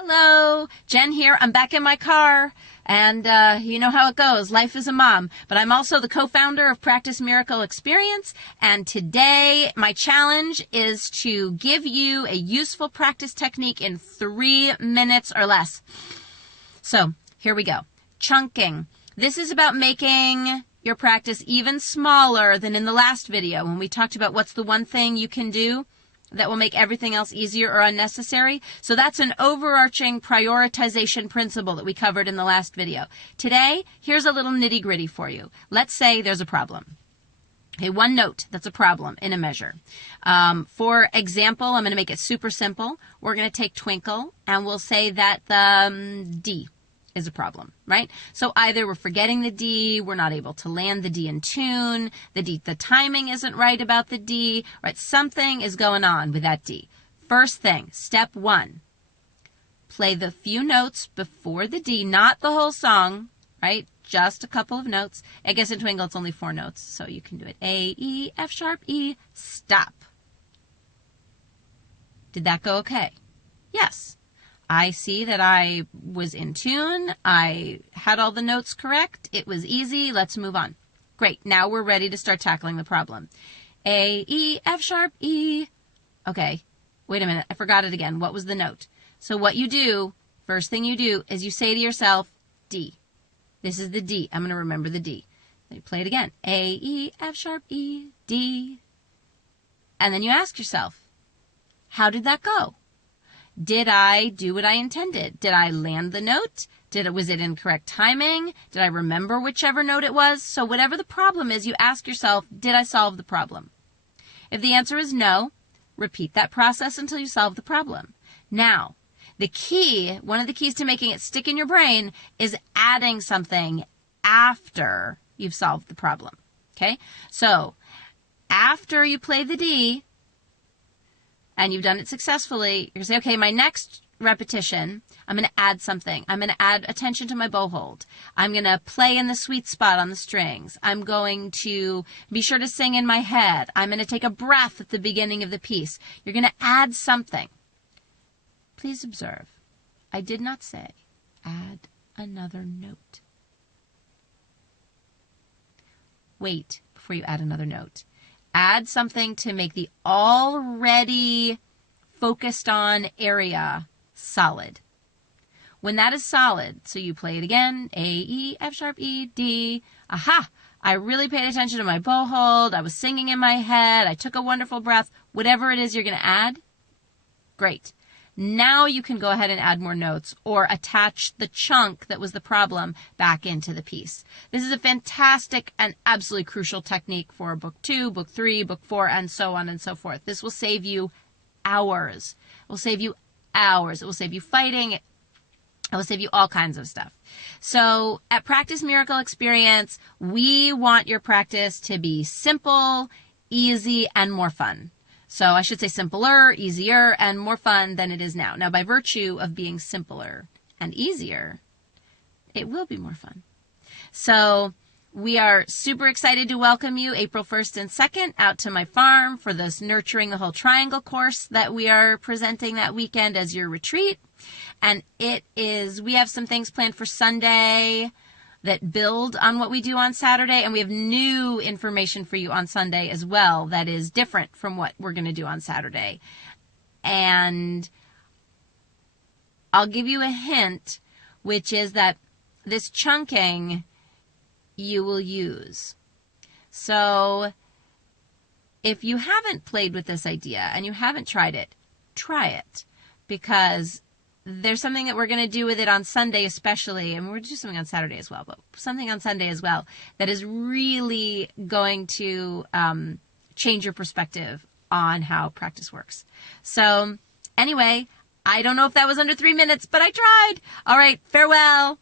Hello, Jen here. I'm back in my car, and you know how it goes. Life is a mom, but I'm also the co-founder of Practice Miracle Experience, and today my challenge is to give you a useful practice technique in 3 minutes or less. So here we go. Chunking. This is about making your practice even smaller than in the last video when we talked about what's the one thing you can do that will make everything else easier or unnecessary. So that's an overarching prioritization principle that we covered in the last video. Today, here's a little nitty-gritty for you. Let's say there's a problem. Okay, one note that's a problem in a measure. For example, I'm going to make it super simple. We're going to take twinkle, and we'll say that the D is a problem, right? So either we're forgetting the D, we're not able to land the D in tune, the timing isn't right about the D, right? Something is going on with that D. First thing, step 1, play the few notes before the D, not the whole song, right? Just a couple of notes. I guess in Twinkle it's only 4 notes, so you can do it. A, E, F sharp, E, stop. Did that go okay? Yes. I see that I was in tune. I had all the notes correct. It was easy. Let's move on. Great. Now we're ready to start tackling the problem. A, E, F sharp, E. Okay. Wait a minute. I forgot it again. What was the note? So what you do, first thing you do is you say to yourself, D. This is the D. I'm going to remember the D. Then you play it again. A, E, F sharp, E, D. And then you ask yourself, how did that go? Did I do what I intended? Did I land the note? Was it in correct timing? Did I remember whichever note it was? So whatever the problem is, you ask yourself, did I solve the problem? If the answer is no, repeat that process until you solve the problem. Now, one of the keys to making it stick in your brain is adding something after you've solved the problem. Okay? So, after you play the D, and you've done it successfully, you're going to say, okay, my next repetition, I'm going to add something. I'm going to add attention to my bow hold. I'm going to play in the sweet spot on the strings. I'm going to be sure to sing in my head. I'm going to take a breath at the beginning of the piece. You're going to add something. Please observe, I did not say add another note. Wait before you add another note. Add something to make the already focused on area solid. When that is solid, so you play it again, A, E, F sharp, E, D. Aha! I really paid attention to my bow hold. I was singing in my head. I took a wonderful breath. Whatever it is you're going to add, great. Now you can go ahead and add more notes or attach the chunk that was the problem back into the piece. This is a fantastic and absolutely crucial technique for book 2, book 3, book 4, and so on and so forth. This will save you hours. It will save you hours. It will save you fighting. It will save you all kinds of stuff. So at Practice Miracle Experience, we want your practice to be simple, easy, and more fun. So I should say simpler, easier, and more fun than it is now. Now, by virtue of being simpler and easier, it will be more fun. So we are super excited to welcome you April 1st and 2nd out to my farm for this Nurturing the Whole Triangle course that we are presenting that weekend as your retreat. And we have some things planned for Sunday that build on what we do on Saturday, and we have new information for you on Sunday as well that is different from what we're going to do on Saturday. And I'll give you a hint, which is that this chunking you will use. So if you haven't played with this idea and you haven't tried it, try it, because there's something that we're going to do with it on Sunday especially, and we're going to do something on Saturday as well, but something on Sunday as well that is really going to change your perspective on how practice works. So anyway, I don't know if that was under 3 minutes, but I tried. All right, farewell.